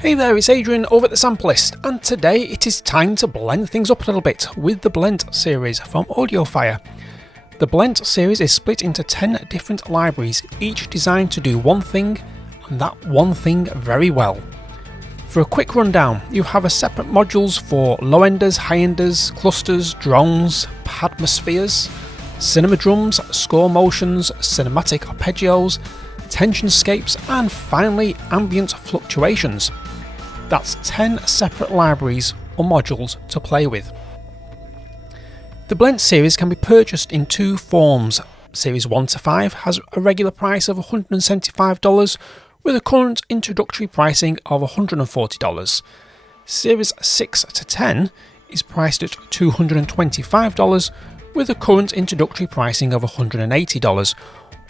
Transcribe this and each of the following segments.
Hey there, it's Adrian over at the Sampleist, and today it is time to blend things up a little bit with the Blent Series from Audiofier. The Blent Series is split into 10 different libraries, each designed to do one thing, and that one thing very well. For a quick rundown, you have a separate modules for low-enders, high-enders, clusters, drones, padmospheres, cinema drums, score motions, cinematic arpeggios, tensionscapes, and finally ambient fluctuations. That's 10 separate libraries or modules to play with. The Blent series can be purchased in two forms. Series 1 to 5 has a regular price of $175 with a current introductory pricing of $140. Series 6 to 10 is priced at $225 with a current introductory pricing of $180,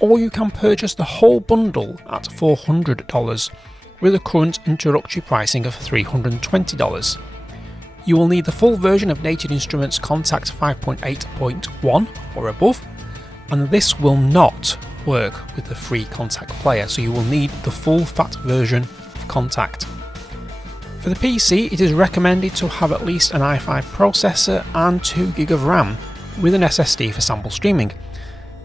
or you can purchase the whole bundle at $400 with a current introductory pricing of $320. You will need the full version of Native Instruments Contact 5.8.1 or above, and this will not work with the free Contact player, so you will need the full fat version of Contact. For the PC, it is recommended to have at least an i5 processor and 2GB of RAM with an SSD for sample streaming.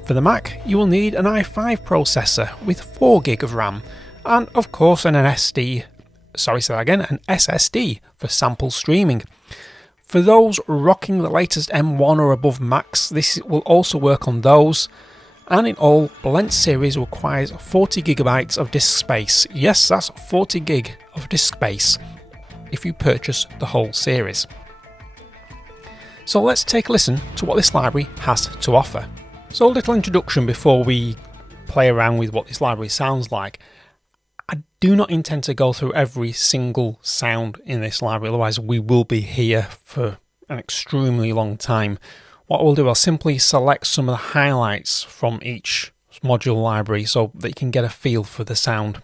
For the Mac, you will need an i5 processor with 4GB of RAM, and of course an SSD for sample streaming. For those rocking the latest M1 or above Macs, this will also work on those, and in all, Blent Series requires 40GB of disk space. Yes, that's 40GB of disk space if you purchase the whole series. So let's take a listen to what this library has to offer. So a little introduction before we play around with what this library sounds like. I do not intend to go through every single sound in this library, otherwise we will be here for an extremely long time. What we'll do, I'll simply select some of the highlights from each module library so that you can get a feel for the sound.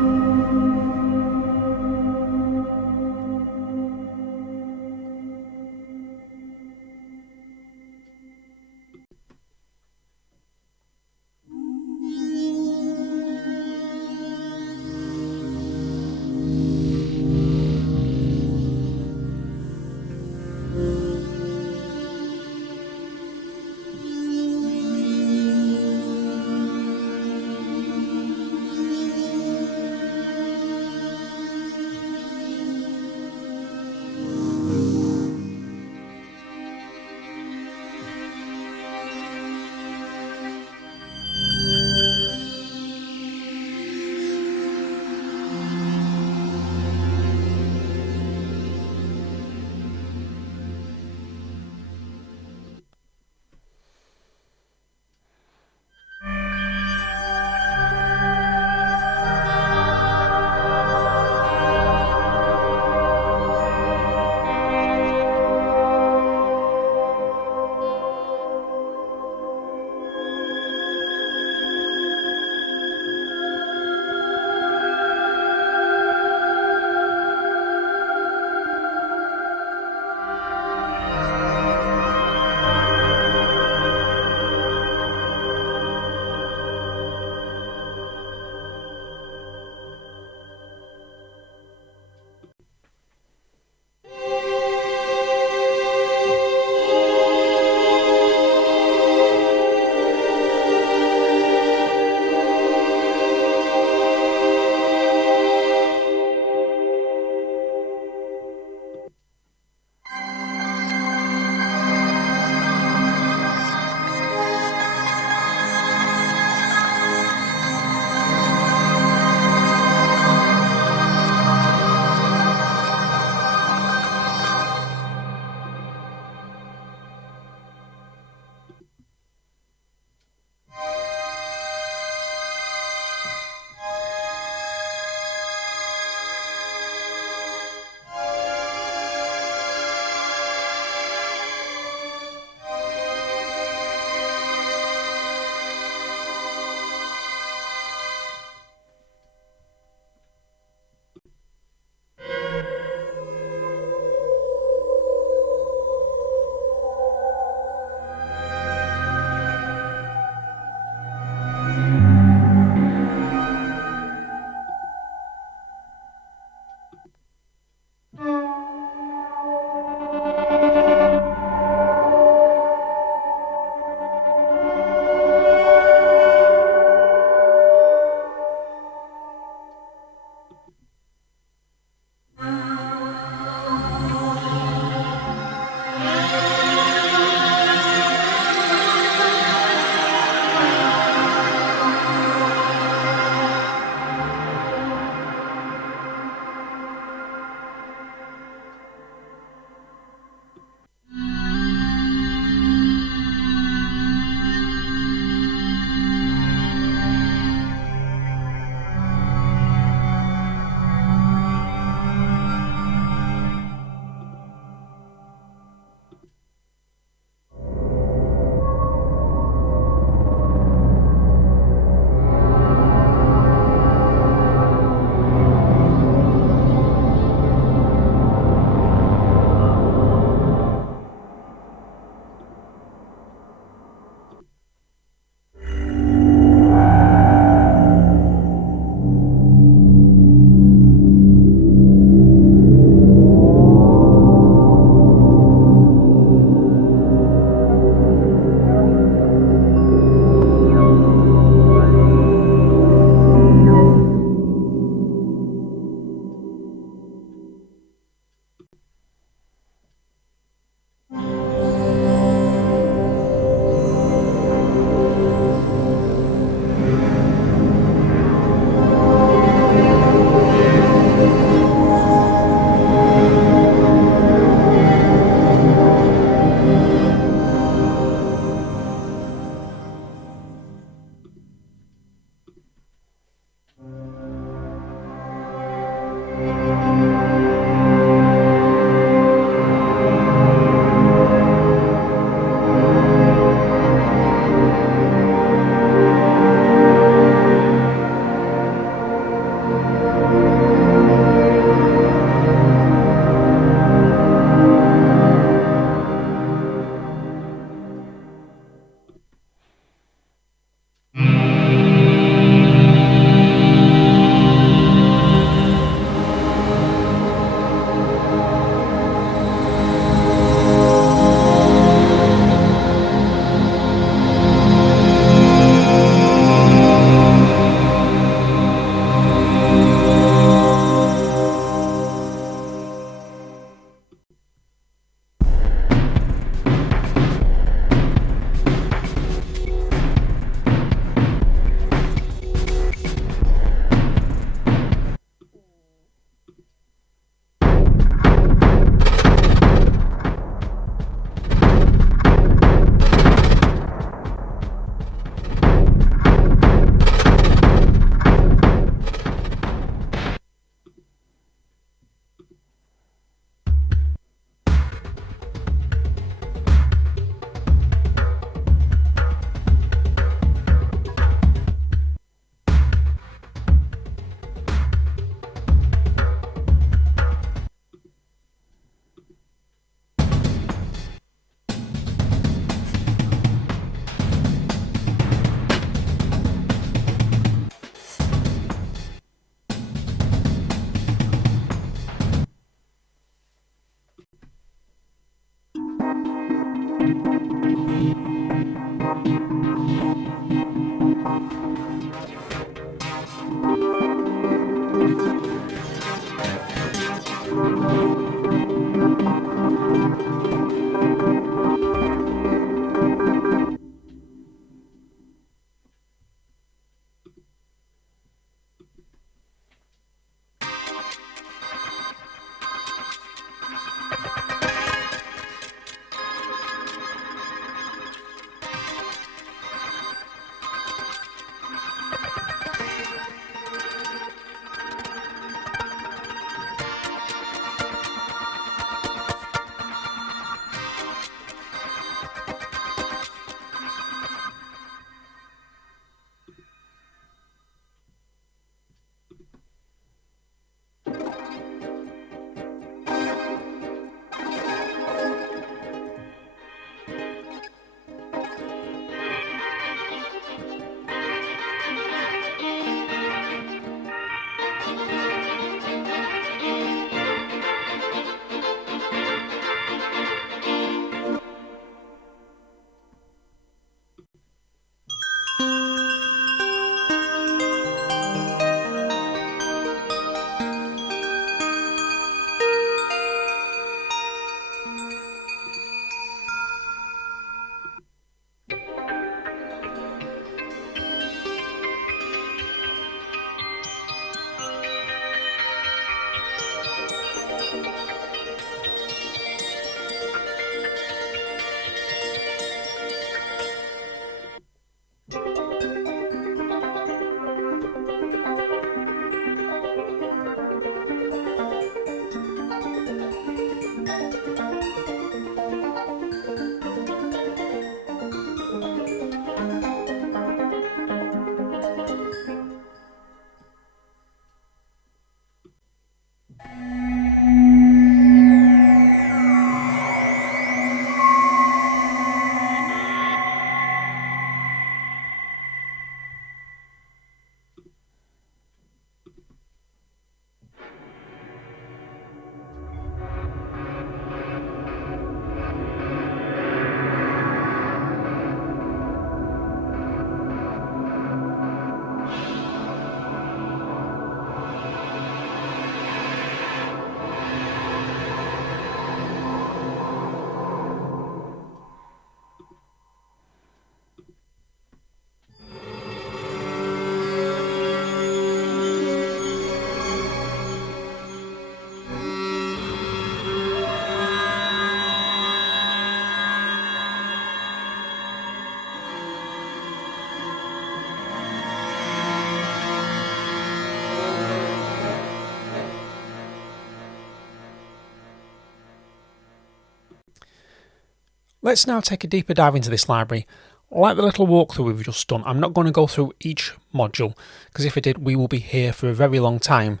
Let's now take a deeper dive into this library. Like the little walkthrough we've just done, I'm not going to go through each module, because if I did, we will be here for a very long time.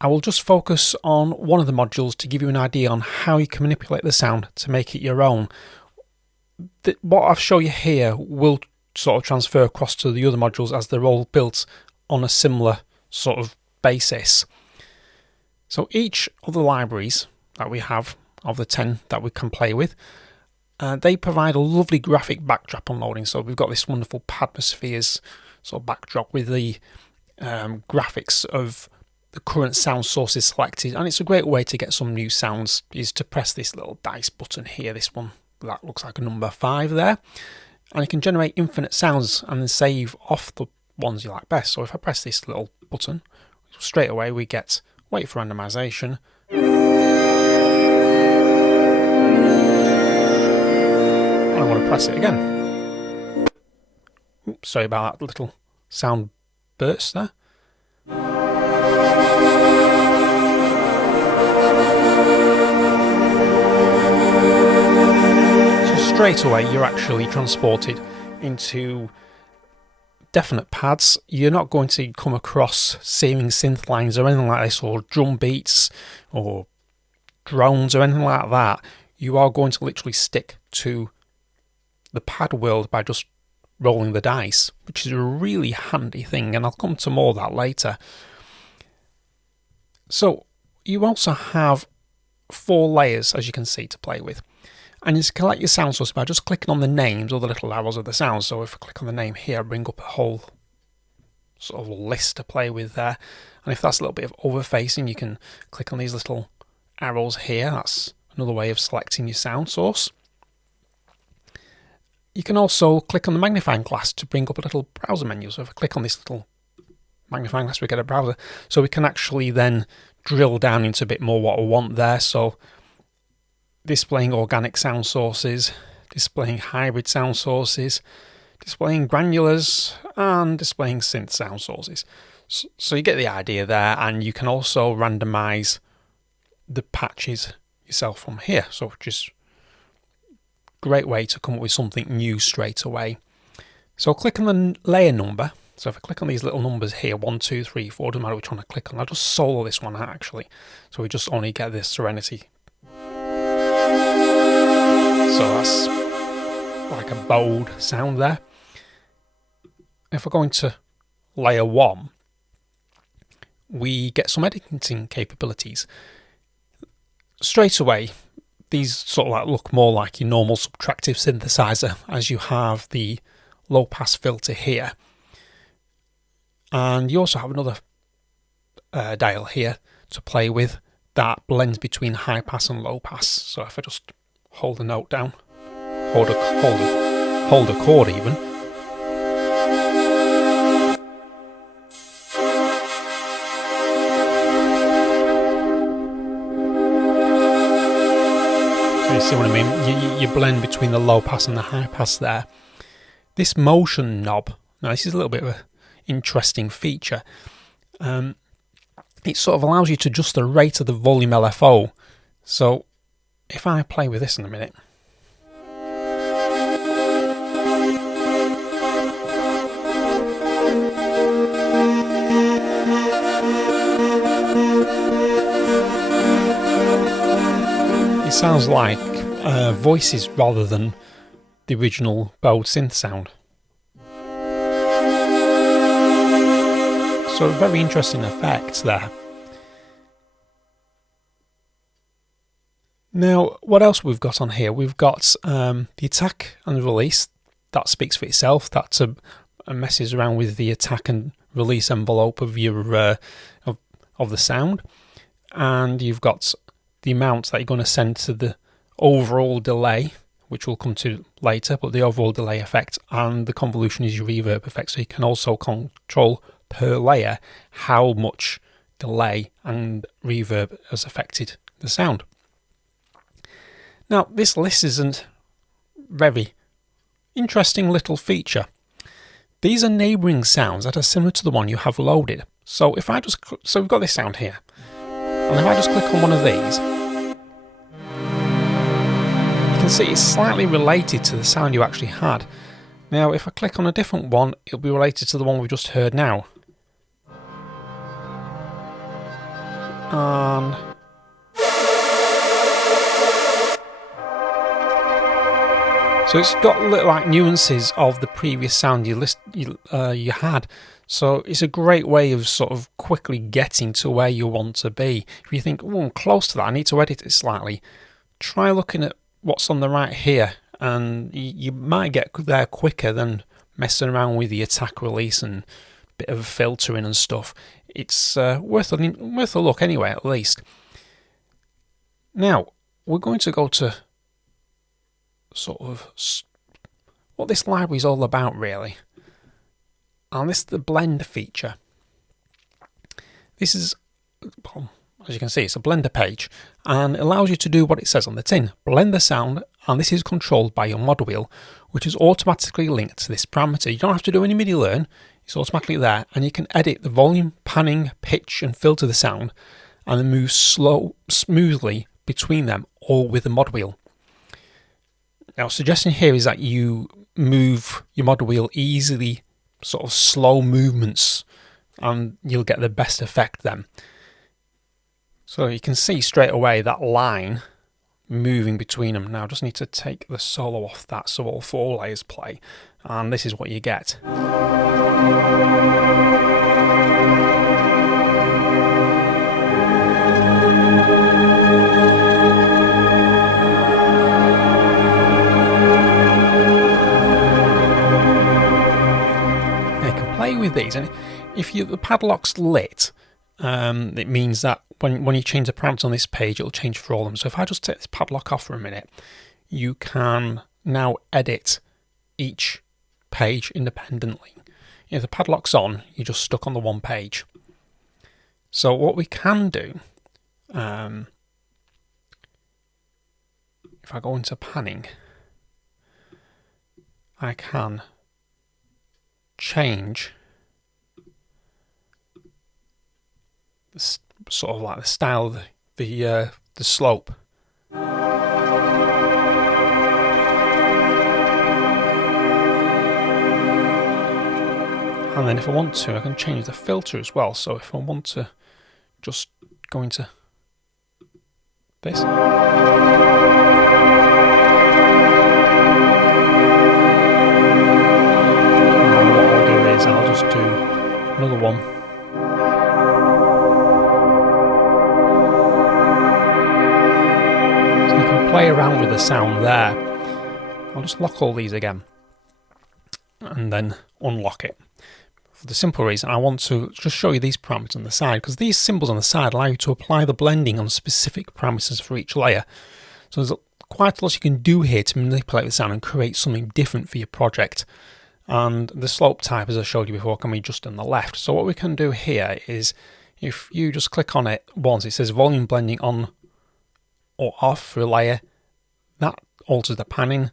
I will just focus on one of the modules to give you an idea on how you can manipulate the sound to make it your own. What I've shown you here will sort of transfer across to the other modules, as they're all built on a similar sort of basis. So each of the libraries that we have, of the 10 that we can play with, they provide a lovely graphic backdrop unloading. So we've got this wonderful Padmospheres sort of backdrop with the graphics of the current sound sources selected, and it's a great way to get some new sounds is to press this little dice button here. This one that looks like a number 5 there, and you can generate infinite sounds and then save off the ones you like best. So if I press this little button, straight away we get wait for randomization. I want to press it again. Oops, sorry about that little sound burst there. So straight away you're actually transported into definite pads. You're not going to come across searing synth lines or anything like this, or drum beats or drones or anything like that. You are going to literally stick to the pad world by just rolling the dice, which is a really handy thing, and I'll come to more of that later. So you also have 4 layers, as you can see, to play with. And you can select your sound source by just clicking on the names or the little arrows of the sounds. So if I click on the name here, I bring up a whole sort of list to play with there. And if that's a little bit of overfacing, you can click on these little arrows here. That's another way of selecting your sound source. You can also click on the magnifying glass to bring up a little browser menu. So if I click on this little magnifying glass, we get a browser. So we can actually then drill down into a bit more what I want there. So displaying organic sound sources, displaying hybrid sound sources, displaying granulars, and displaying synth sound sources. So you get the idea there, and you can also randomize the patches yourself from here. So just great way to come up with something new straight away. So click on the layer number. So if I click on these little numbers here, 1, 2, 3, 4, doesn't matter which one I click on, I'll just solo this one out actually. So we just only get this Serenity. So that's like a bold sound there. If I go into layer 1, we get some editing capabilities. Straight away, these sort of like look more like your normal subtractive synthesizer, as you have the low pass filter here. And you also have another dial here to play with that blends between high pass and low pass. So if I just hold a note down, hold a chord even, so you see what I mean? You blend between the low pass and the high pass there. This motion knob, now this is a little bit of an interesting feature. It sort of allows you to adjust the rate of the volume LFO. So if I play with this in a minute, it sounds like voices rather than the original bowed synth sound. So a very interesting effect there. Now, what else we've got on here? We've got the attack and release. That speaks for itself. That messes around with the attack and release envelope of your of the sound. And you've got the amount that you're going to send to the overall delay, which we'll come to later, but the overall delay effect, and the convolution is your reverb effect. So you can also control per layer how much delay and reverb has affected the sound. Now, this list isn't very interesting little feature. These are neighbouring sounds that are similar to the one you have loaded. So if I just, so we've got this sound here, and if I just click on one of these, you can see it's slightly related to the sound you actually had. Now, if I click on a different one, it'll be related to the one we've just heard now. And so it's got little like nuances of the previous sound you had. So it's a great way of sort of quickly getting to where you want to be. If you think, oh, I'm close to that, I need to edit it slightly, try looking at what's on the right here, and you might get there quicker than messing around with the attack release and a bit of filtering and stuff. It's worth a look anyway, at least. Now, we're going to go to sort of what this library is all about, really. And this is the blend feature. This is, as you can see, it's a blender page, and it allows you to do what it says on the tin. Blend the sound, and this is controlled by your mod wheel, which is automatically linked to this parameter. You don't have to do any MIDI learn. It's automatically there, and you can edit the volume, panning, pitch, and filter the sound, and then move smoothly between them, all with the mod wheel. Now, suggestion here is that you move your mod wheel easily, sort of slow movements, and you'll get the best effect then. So you can see straight away that line moving between them. Now I just need to take the solo off that so all 4 layers play, and this is what you get. these, and if the padlock's lit, it means that when you change the parameters on this page, it'll change for all of them. So if I just take this padlock off for a minute, you can now edit each page independently. If the padlock's on, you're just stuck on the one page. So what we can do, if I go into panning, I can change the, sort of like the style, the slope. And then if I want to, I can change the filter as well. So if I want to just go into this. What I'll do is I'll just do another one. So you can play around with the sound there. I'll just lock all these again and then unlock it. For the simple reason I want to just show you these parameters on the side, because these symbols on the side allow you to apply the blending on specific parameters for each layer. So there's quite a lot you can do here to manipulate the sound and create something different for your project. And the slope type, as I showed you before, can be just on the left. So what we can do here is, if you just click on it once, it says volume blending on or off for a layer. That alters the panning,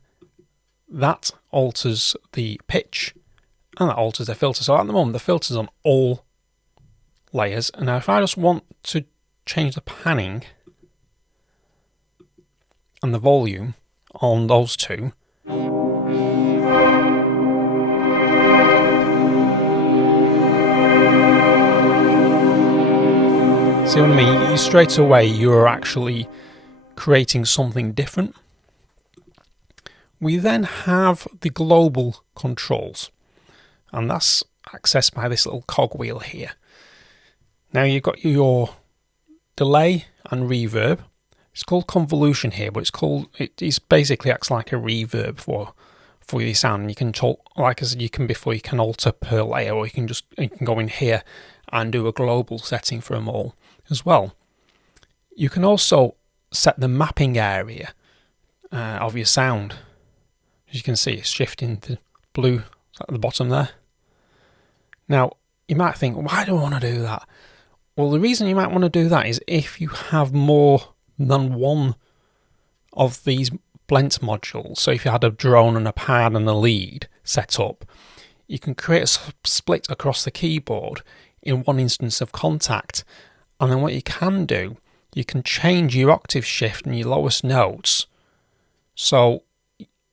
that alters the pitch, and that alters the filter. So at the moment the filter's on all layers. And now if I just want to change the panning and the volume on those two, see what I mean? Straight away you're actually creating something different. We then have the global controls, and that's accessed by this little cogwheel here. Now you've got your delay and reverb. It's called convolution here, but it basically acts like a reverb for your sound. And you can, like I said, you can alter per layer, or you can go in here and do a global setting for them all as well. You can also set the mapping area of your sound. As you can see, it's shifting to blue at the bottom there. Now, you might think, why do I want to do that? Well, the reason you might want to do that is if you have more than one of these Blent modules. So if you had a drone and a pad and a lead set up, you can create a split across the keyboard in one instance of contact. And then what you can do, you can change your octave shift and your lowest notes so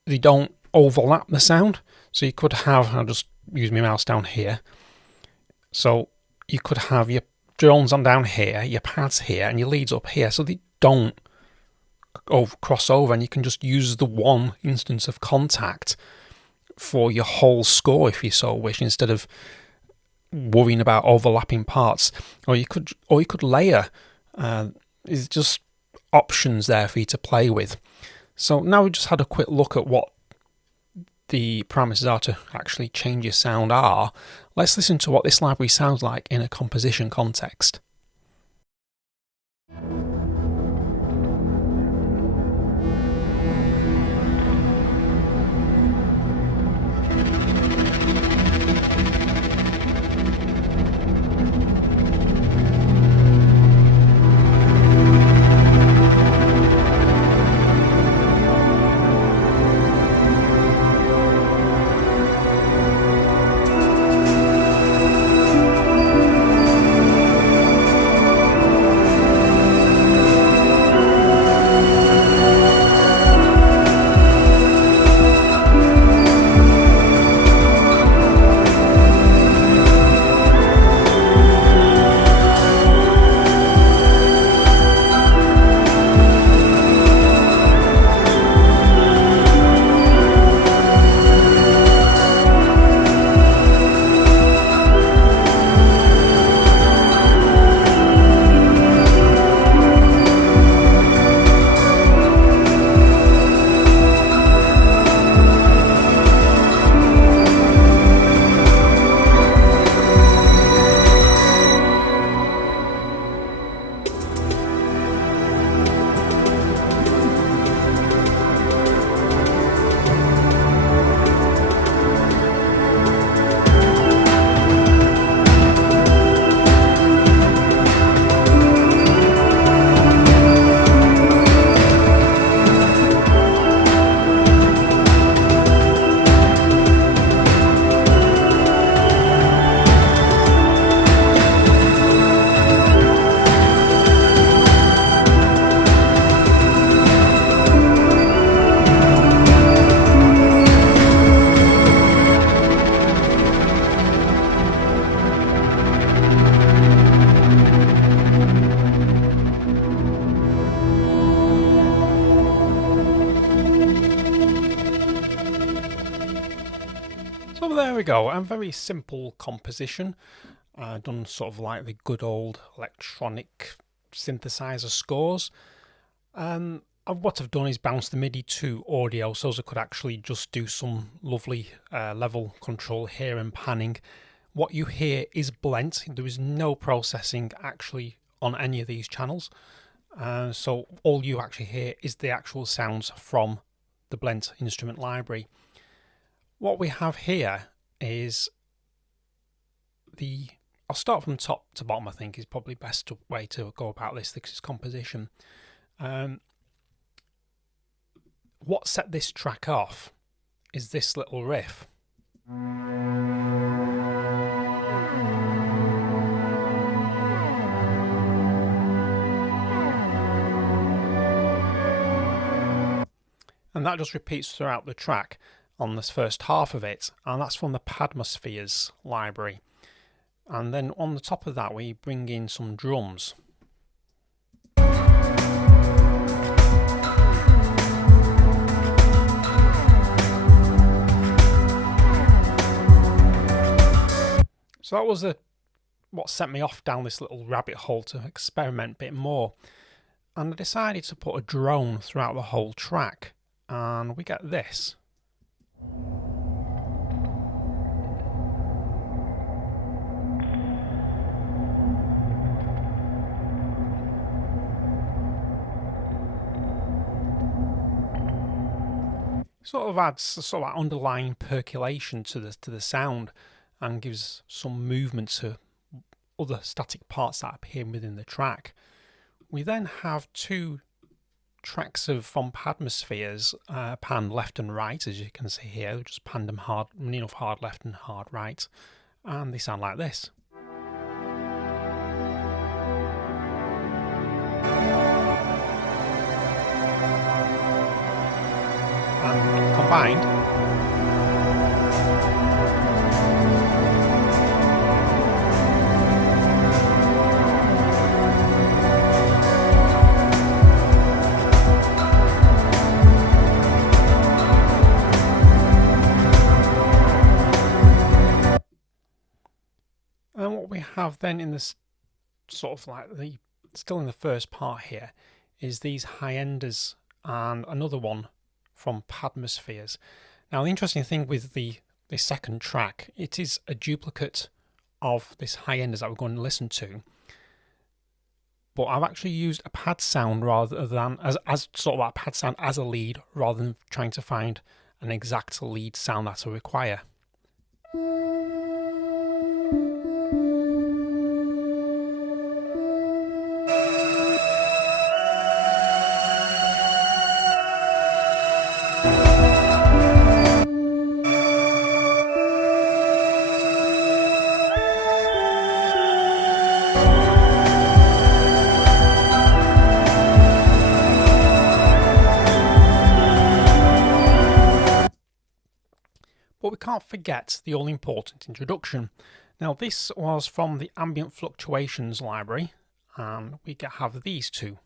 they don't overlap the sound. So you could have, I'll just use my mouse down here. So you could have your drones on down here, your pads here, and your leads up here, so they don't cross over, and you can just use the one instance of contact for your whole score if you so wish, instead of worrying about overlapping parts. Or you could layer. There's just options there for you to play with. So now we just had a quick look at what the parameters are to actually change your sound are. Let's listen to what this library sounds like in a composition context. So there we go, a very simple composition. Done sort of like the good old electronic synthesizer scores. What I've done is bounce the MIDI to audio so as I could actually just do some lovely level control here and panning. What you hear is Blent. There is no processing actually on any of these channels. So all you actually hear is the actual sounds from the Blent instrument library. What we have here is I'll start from top to bottom. I think is probably the best way to go about this composition. What set this track off is this little riff. And that just repeats throughout the track on this first half of it, and that's from the Padmospheres library. And then on the top of that we bring in some drums. So that was what sent me off down this little rabbit hole to experiment a bit more. And I decided to put a drone throughout the whole track, and we get this. Sort of adds sort of underlying percolation to the sound and gives some movement to other static parts that appear within the track. We then have two tracks from Padmospheres panned left and right, as you can see here. We just panned them hard left and hard right, and they sound like this. And combined, and what we have then in this sort of like still in the first part here is these high-enders and another one from Padmospheres. Now the interesting thing with the second track, it is a duplicate of this high-enders that we're going to listen to, but I've actually used a pad sound rather than as sort of like a pad sound as a lead, rather than trying to find an exact lead sound that I require. But we can't forget the all-important introduction. Now this was from the Ambient Fluctuations library, and we have these two.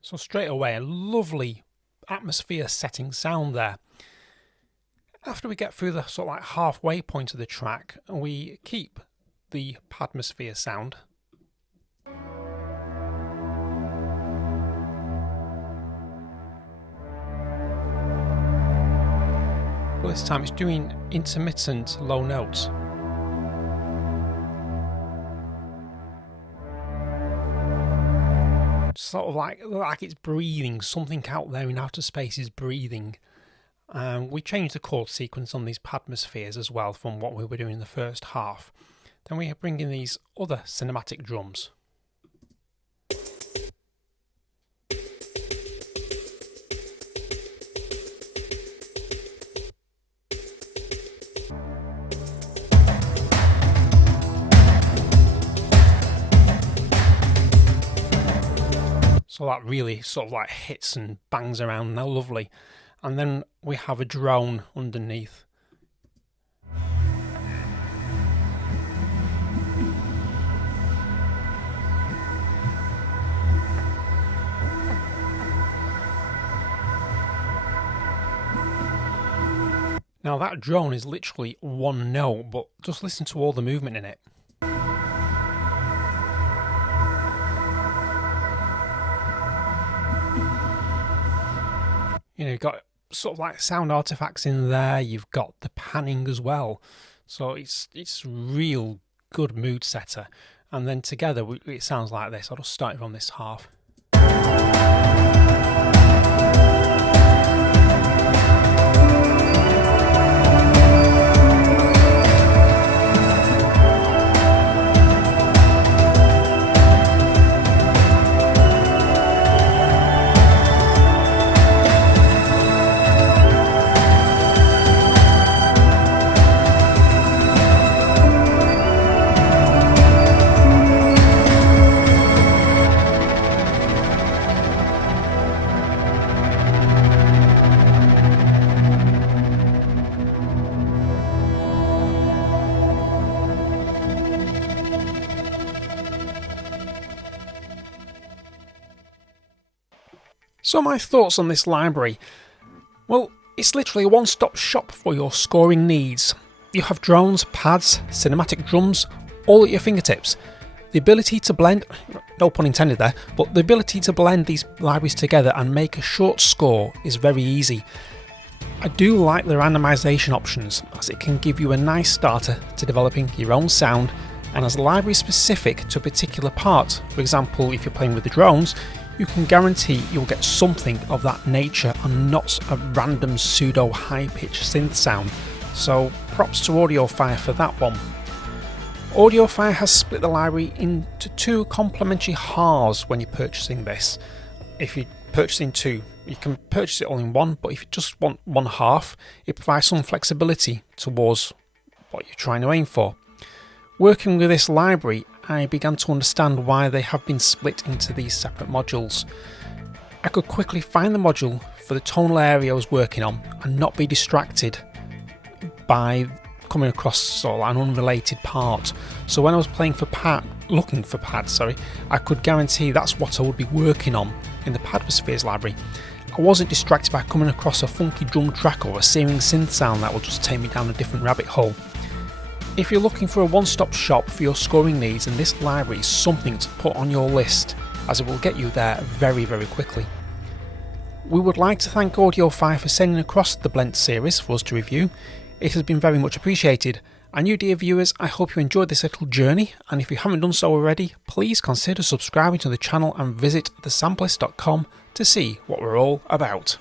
So straight away, a lovely atmosphere setting sound there. After we get through the sort of like halfway point of the track, we keep the Padmosphere sound. Well, this time it's doing intermittent low notes. Sort of like it's breathing, something out there in outer space is breathing. We changed the chord sequence on these Padmospheres as well from what we were doing in the first half. Then we bring in these other cinematic drums. So that really sort of like hits and bangs around, now lovely. And then we have a drone underneath. Now that drone is literally one note, but just listen to all the movement in it. You know, you've got sort of like sound artifacts in there, you've got the panning as well. So it's real good mood setter. And then together it sounds like this. I'll just start it from this half. So my thoughts on this library. Well, it's literally a one-stop shop for your scoring needs. You have drones, pads, cinematic drums, all at your fingertips. The ability to blend, no pun intended there, but the ability to blend these libraries together and make a short score is very easy. I do like the randomization options, as it can give you a nice starter to developing your own sound, and as library specific to a particular part. For example, if you're playing with the drones, you can guarantee you'll get something of that nature and not a random pseudo high-pitched synth sound. So props to Audiofier for that one. Audiofier has split the library into two complementary halves when you're purchasing this. If you're purchasing two, you can purchase it all in one, but if you just want one half, it provides some flexibility towards what you're trying to aim for. Working with this library, I began to understand why they have been split into these separate modules. I could quickly find the module for the tonal area I was working on and not be distracted by coming across sort of an unrelated part. So when I was looking for pads, I could guarantee that's what I would be working on in the Padmospheres library. I wasn't distracted by coming across a funky drum track or a searing synth sound that will just take me down a different rabbit hole. If you're looking for a one-stop shop for your scoring needs, then this library is something to put on your list, as it will get you there very, very quickly. We would like to thank Audiofier for sending across the Blent series for us to review. It has been very much appreciated. And you, dear viewers, I hope you enjoyed this little journey, and if you haven't done so already, please consider subscribing to the channel and visit thesampleist.com to see what we're all about.